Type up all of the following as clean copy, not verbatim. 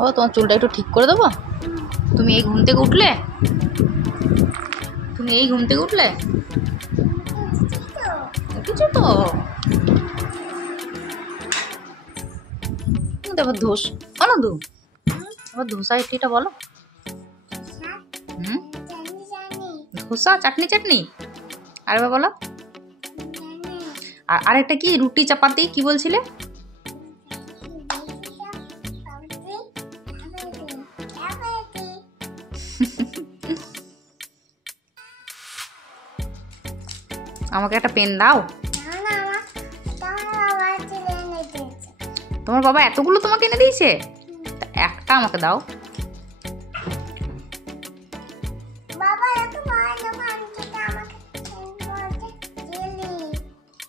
ও তোমার চুলটা একটু ঠিক করে দেবো। তুমি এই ঘুম থেকে উঠলে? তুমি এই ঘুম থেকে উঠলে? কিছু তো আবার ধোস অনদু, আবার ধোসা ইডলিটা বলো। ধোসা চাটনি চাটনি আরেকবার বলো। আর আরেকটা কি রুটি চাপাতি কি বলছিলে? আমাকে একটা পেন দাও। তোমার বাবা এতগুলো তোমাকে এনে দিয়েছে, একটা আমাকে দাও।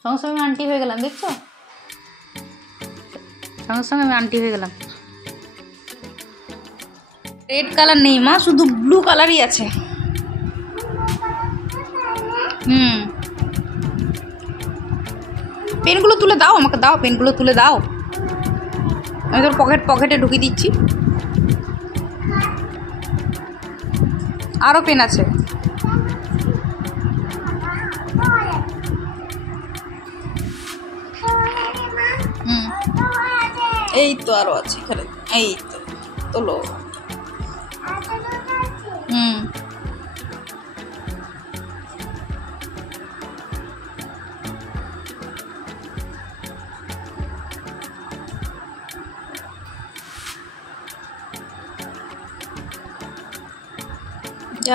সঙ্গে সঙ্গে আন্টি হয়ে গেলাম, দেখছো? সঙ্গে সঙ্গে আমি আন্টি হয়ে গেলাম। রেড কালার নেই মা, শুধু ব্লু কালারই আছে। পেনগুলো তুলে দাও আমাকে, দাও পেনগুলো তুলে দাও। আমি তোর পকেটে ঢুকিয়ে দিচ্ছি। আরও পেন আছে। এই তো আরও আছে এখানে, এই তো তোলো।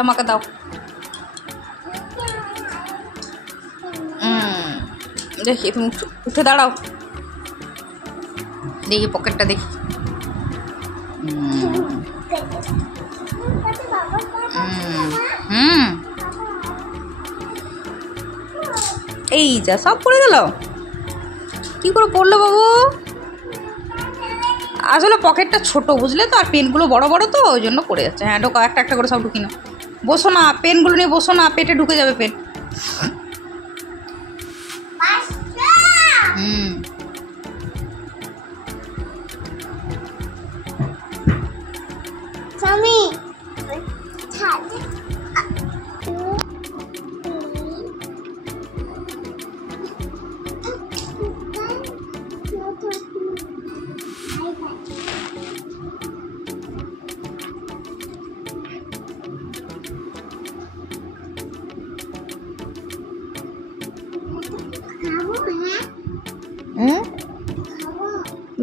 আমাকে দাও। দেখি তুমি উঠে দাঁড়াও, দেখি পকেটটা দেখি। এই যা সব পড়ে গেল, কি করে পড়লো বাবু? আসলে পকেটটা ছোট বুঝলে তো, আর পেনগুলো বড় বড় তো ওই জন্য পড়ে যাচ্ছে। হ্যাঁ ঢোকা, একটা একটা করে সব ঢুকি না। বসো না, পেনগুলো নিয়ে বসো না, পেটে ঢুকে যাবে পেন।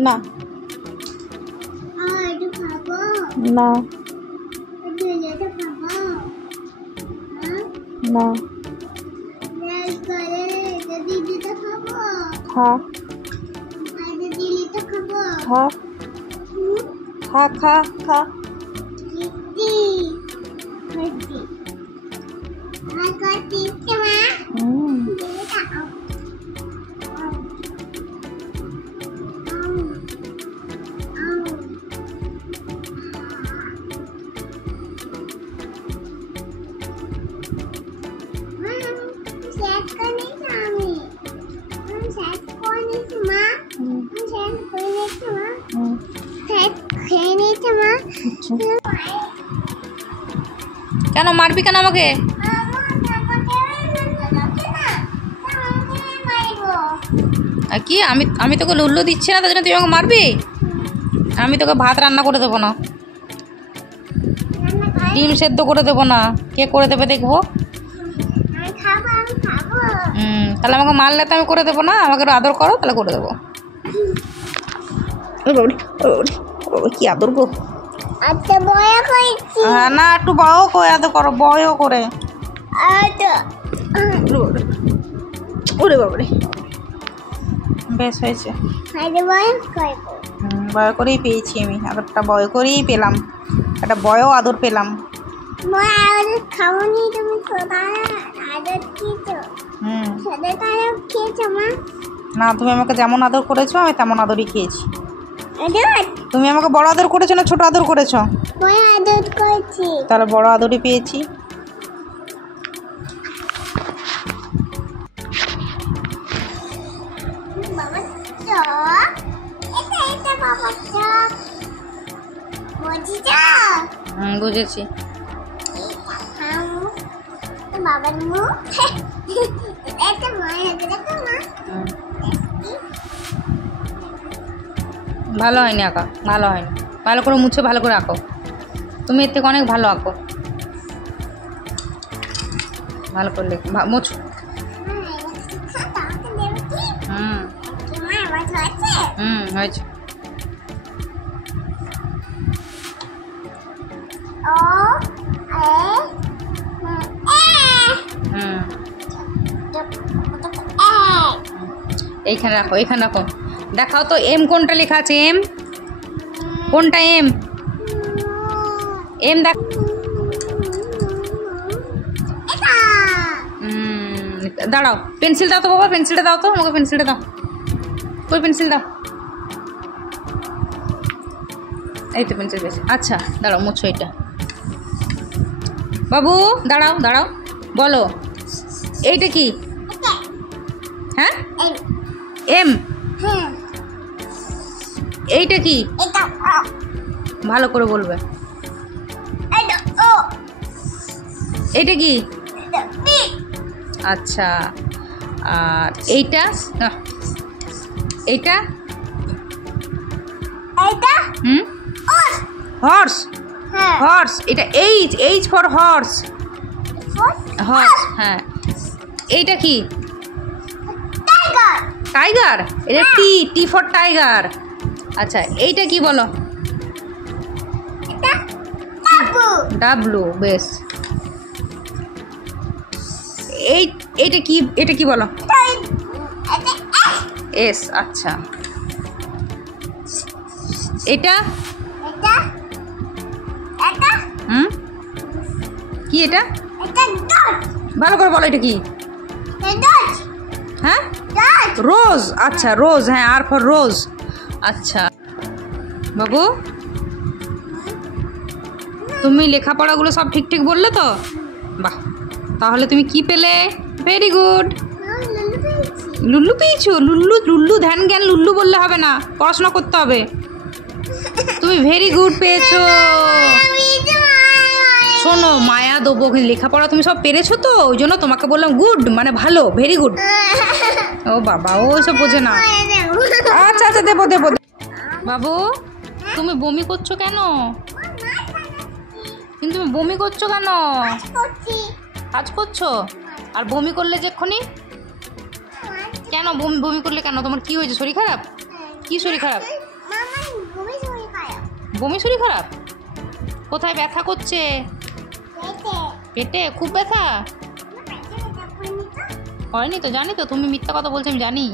না না না, খা খা খা খা খা। কেন মারবি কেন আমাকে? কি আমি তোকে লুল্লু দিচ্ছি না তার জন্য তুই আমাকে মারবি? আমি তোকে ভাত রান্না করে দেবো না, ডিম সেদ্ধ করে দেবো না। কে করে দেবে দেখবো? তাহলে আমাকে মারলে তো আমি করে দেবো না, আমাকে আদর করো তাহলে করে দেবো। কি আদর গো? হ্যাঁ না, একটু বয়ও করে আদর করো, বয়ও করে। ওরে বাবারে, বেশ হয়েছে। বয় করেই পেয়েছি আমি আদরটা, বয় করেই পেলাম, একটা বয়ও আদর পেলাম। না, তুমি আমাকে যেমন আদর করেছো আমি তেমন আদরই খেয়েছি। তুমি আমাকে বড় আদর করেছো না ছোট আদর করেছো? তাহলে বড় আদরই পেয়েছি। বুঝেছি। ভালো হয়নি আঁকা, ভালো হয়নি। ভালো করে মুছে ভালো করে আঁকো। তুমি এর থেকে অনেক ভালো আঁকো। ভালো করে মুছো। হয়েছে। এইখানে রাখো, এইখানে রাখো। দেখাও তো এম কোনটা লেখা আছে? এম কোনটা? এম এম দেখ। দাঁড়াও, পেন্সিল দাও তো বাবা, পেন্সিলটা দাও তো আমাকে, পেন্সিলটা দাও। কই পেন্সিল দাও? এই তো পেন্সিল পেয়েছি। আচ্ছা দাঁড়াও, মুছো এটা। বাবু দাঁড়াও দাঁড়াও, বলো এইটা কি? হ্যাঁ এম। এইটা কি? ভালো করে বলবে। এইটা কি? আচ্ছা, আর এইটা? এইটা হর্স। হর্স, এটা H, H for horse. Horse, হ্যাঁ। এইটা কি? টাইগার। এটা টি, টি ফর টাইগার। আচ্ছা এইটা কি বলো? ডাব্লু। বেশ। এইটা কি? এটা কি বলো? এস। আচ্ছা এটা? কি এটা? ভালো করে বলো, এটা কি? হ্যাঁ রোজ। আচ্ছা রোজ, হ্যাঁ, আর ফর রোজ। আচ্ছা বাবু, তুমি লেখাপড়াগুলো সব ঠিক ঠিক বললে তো? বাহ, তাহলে তুমি কি পেলে? Very good. লুল্লু পেয়েছো? লুল্লু, লুল্লু ধ্যান জ্ঞান লুল্লু বললে হবে না, পড়াশোনা করতে হবে। তুমি ভেরি গুড পেয়েছো। শোনো, মায়া দেবো, লেখাপড়া তুমি সব পেরেছো তো, ওই জন্য তোমাকে বললাম গুড মানে ভালো, ভেরি গুড। ও বাবা, ও সব বোঝে না। আচ্ছা আচ্ছা, দেবো দেবো। বাবু তুমি বমি করছো কেন? কিন্তু তুমি বমি করছো কেন? কাজ করছো? আর বমি করলে যে এক্ষুনি কেন? বমি করলে কেন? তোমার কি হয়েছে? শরীর খারাপ? কি শরীর খারাপ? বমি শরীর খারাপ? কোথায় ব্যথা করছে? পেটে খুব ব্যথা? হয়নি তো, জানি তো, তুমি মিথ্যা কথা বলছো, আমি জানি।